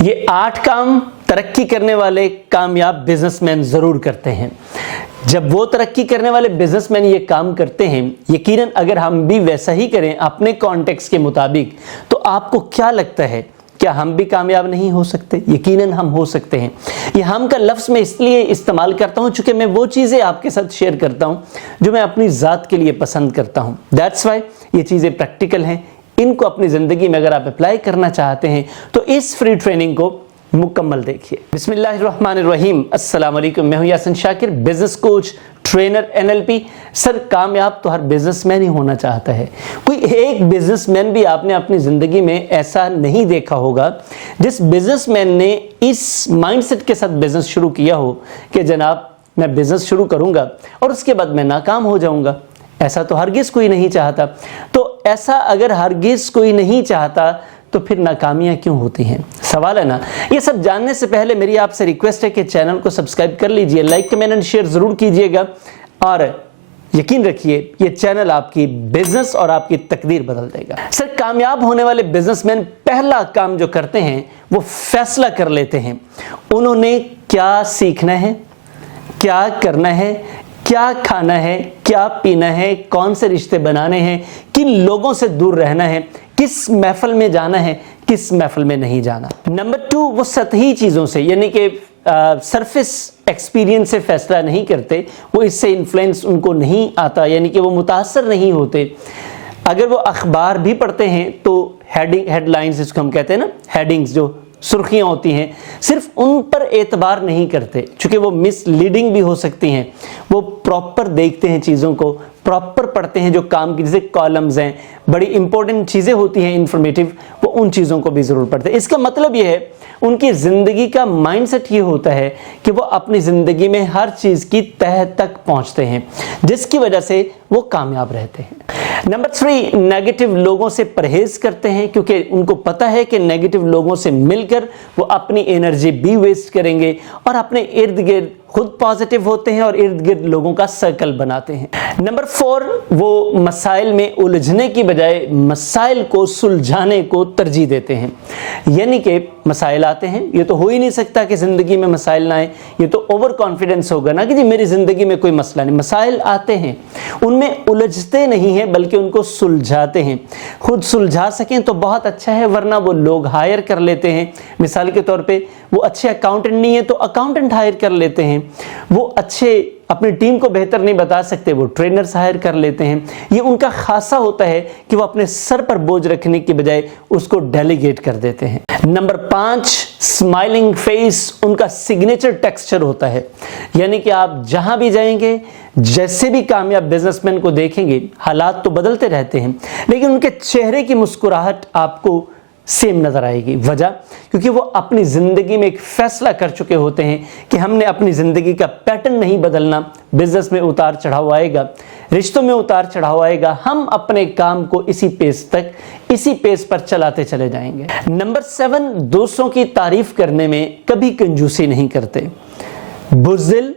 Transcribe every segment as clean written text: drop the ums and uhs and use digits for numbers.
یہ 8 کام ترقی کرنے والے کامیاب بزنس مین ضرور کرتے ہیں۔ جب وہ ترقی کرنے والے بزنس مین یہ کام کرتے ہیں، یقیناً اگر ہم بھی ویسا ہی کریں اپنے کانٹیکس کے مطابق، تو آپ کو کیا لگتا ہے کیا ہم بھی کامیاب نہیں ہو سکتے؟ یقیناً ہم ہو سکتے ہیں۔ یہ ہم کا لفظ میں اس لیے استعمال کرتا ہوں چونکہ میں وہ چیزیں آپ کے ساتھ شیئر کرتا ہوں جو میں اپنی ذات کے لیے پسند کرتا ہوں۔ دیٹس وائی یہ چیزیں پریکٹیکل ہیں، ان کو اپنی زندگی میں اگر آپ اپلائی کرنا چاہتے ہیں تو اس فری ٹریننگ کو مکمل دیکھیے۔ بسم اللہ الرحمن الرحیم۔ السلام علیکم، میں ہوں یاسین شاکر، بزنس کوچ، ٹرینر، NLP۔ سر کامیاب تو ہر بزنس مین ہی ہونا چاہتا ہے۔ کوئی ایک بزنس مین بھی آپ نے اپنی زندگی میں ایسا نہیں دیکھا ہوگا جس بزنس مین نے اس مائنڈ سیٹ کے ساتھ بزنس شروع کیا ہو کہ جناب میں بزنس شروع کروں گا اور اس کے بعد میں ناکام ہو جاؤں گا۔ ایسا تو ہرگز کوئی نہیں چاہتا۔ تو ایسا اگر ہرگز کوئی نہیں چاہتا تو پھر ناکامیاں کیوں ہوتی ہیں؟ سوال ہے نا۔ یہ سب جاننے سے پہلے میری آپ سے ریکویسٹ ہے کہ چینل کو سبسکرائب کر لیجئے، لائک کمنٹ اینڈ شیئر ضرور کیجئے گا، اور یقین رکھیے یہ چینل آپ کی بزنس اور آپ کی تقدیر بدل دے گا۔ سر کامیاب ہونے والے بزنس مین پہلا کام جو کرتے ہیں وہ فیصلہ کر لیتے ہیں انہوں نے کیا سیکھنا ہے، کیا کرنا ہے، کیا کھانا ہے، کیا پینا ہے، کون سے رشتے بنانے ہیں، کن لوگوں سے دور رہنا ہے، کس محفل میں جانا ہے، کس محفل میں نہیں جانا۔ نمبر 2، وہ سطحی چیزوں سے یعنی کہ سرفیس ایکسپیرینس سے فیصلہ نہیں کرتے، وہ اس سے انفلوئنس ان کو نہیں آتا، یعنی کہ وہ متاثر نہیں ہوتے۔ اگر وہ اخبار بھی پڑھتے ہیں تو ہیڈ لائنز جس کو ہم کہتے ہیں نا، ہیڈنگز جو سرخیاں ہوتی ہیں، صرف ان پر اعتبار نہیں کرتے چونکہ وہ مس لیڈنگ بھی ہو سکتی ہیں۔ وہ پراپر دیکھتے ہیں چیزوں کو، پراپر پڑھتے ہیں جو کام کی، جیسے کالمز ہیں، بڑی امپورٹنٹ چیزیں ہوتی ہیں انفارمیٹیو، وہ ان چیزوں کو بھی ضرور پڑھتے ہیں۔ اس کا مطلب یہ ہے ان کی زندگی کا مائنڈ سیٹ یہ ہوتا ہے کہ وہ اپنی زندگی میں ہر چیز کی تہہ تک پہنچتے ہیں جس کی وجہ سے وہ کامیاب رہتے ہیں۔ نمبر 3، نیگیٹو لوگوں سے پرہیز کرتے ہیں کیونکہ ان کو پتہ ہے کہ نیگیٹو لوگوں سے مل کر وہ اپنی انرجی بھی ویسٹ کریں گے، اور اپنے ارد گرد خود پازیٹیو ہوتے ہیں اور ارد گرد لوگوں کا سرکل بناتے ہیں۔ نمبر 4، وہ مسائل میں الجھنے کی بجائے مسائل کو سلجھانے کو ترجیح دیتے ہیں۔ یعنی کہ مسائل آتے ہیں، یہ تو ہو ہی نہیں سکتا کہ زندگی میں مسائل نہ آئیں، یہ تو اوور کانفیڈنس ہوگا نا کہ جی میری زندگی میں کوئی مسئلہ نہیں۔ مسائل آتے ہیں، ان میں الجھتے نہیں ہیں بلکہ ان کو سلجھاتے ہیں۔ خود سلجھا سکیں تو بہت اچھا ہے، ورنہ وہ لوگ ہائر کر لیتے ہیں۔ مثال کے طور پہ وہ اچھے اکاؤنٹنٹ نہیں ہے تو اکاؤنٹنٹ ہائر کر لیتے ہیں۔ وہ اچھے اپنی ٹیم کو بہتر نہیں بتا سکتے، وہ ٹرینرز ہائر کر لیتے ہیں۔ یہ ان کا خاصہ ہوتا ہے کہ وہ اپنے سر پر بوجھ رکھنے کی بجائے اس کو ڈیلیگیٹ کر دیتے ہیں۔ نمبر 5، اسمائلنگ فیس ان کا سگنیچر ٹیکسچر ہوتا ہے، یعنی کہ آپ جہاں بھی جائیں گے، جیسے بھی کامیاب بزنس مین کو دیکھیں گے، حالات تو بدلتے رہتے ہیں لیکن ان کے چہرے کی مسکراہٹ آپ کو سیم نظر آئے گی۔ وجہ کیونکہ وہ اپنی زندگی میں ایک فیصلہ کر چکے ہوتے ہیں کہ ہم نے اپنی زندگی کا پیٹرن نہیں بدلنا۔ بزنس میں اتار چڑھاؤ آئے گا، رشتوں میں اتار چڑھاؤ آئے گا، ہم اپنے کام کو اسی پیس پر چلاتے چلے جائیں گے۔ نمبر 7، دوسروں کی تعریف کرنے میں کبھی کنجوسی نہیں کرتے۔ بزدل،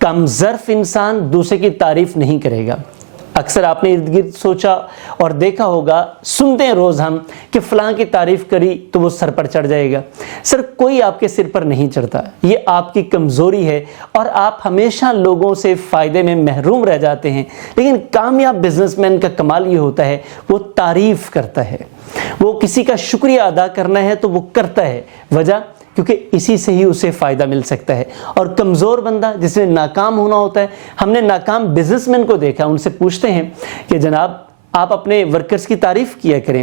کم ظرف انسان دوسرے کی تعریف نہیں کرے گا۔ اکثر آپ نے ارد گرد سوچا اور دیکھا ہوگا، سنتے ہیں روز ہم کہ فلاں کی تعریف کری تو وہ سر پر چڑھ جائے گا۔ سر کوئی آپ کے سر پر نہیں چڑھتا، یہ آپ کی کمزوری ہے اور آپ ہمیشہ لوگوں سے فائدے میں محروم رہ جاتے ہیں۔ لیکن کامیاب بزنس مین کا کمال یہ ہوتا ہے وہ تعریف کرتا ہے، وہ کسی کا شکریہ ادا کرنا ہے تو وہ کرتا ہے۔ وجہ کیونکہ اسی سے ہی اسے فائدہ مل سکتا ہے۔ اور کمزور بندہ جس نے ناکام ہونا ہوتا ہے، ہم نے ناکام بزنس مین کو دیکھا، ان سے پوچھتے ہیں کہ جناب آپ اپنے ورکرز کی تعریف کیا کریں،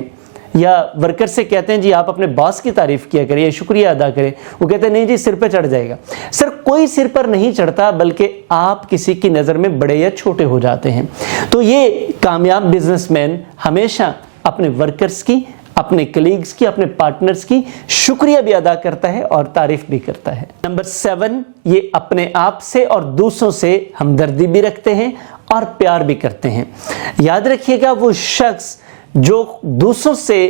یا ورکر سے کہتے ہیں جی آپ اپنے باس کی تعریف کیا کریں یا شکریہ ادا کریں، وہ کہتے ہیں نہیں جی سر پہ چڑھ جائے گا۔ سر کوئی سر پر نہیں چڑھتا بلکہ آپ کسی کی نظر میں بڑے یا چھوٹے ہو جاتے ہیں۔ تو یہ کامیاب بزنس مین ہمیشہ اپنے ورکرز کی، اپنے کلیگز کی، اپنے پارٹنرز کی شکریہ بھی ادا کرتا ہے اور تعریف بھی کرتا ہے۔ نمبر 7، یہ اپنے آپ سے اور دوسروں سے ہمدردی بھی رکھتے ہیں اور پیار بھی کرتے ہیں۔ یاد رکھیے گا وہ شخص جو دوسروں سے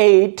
8,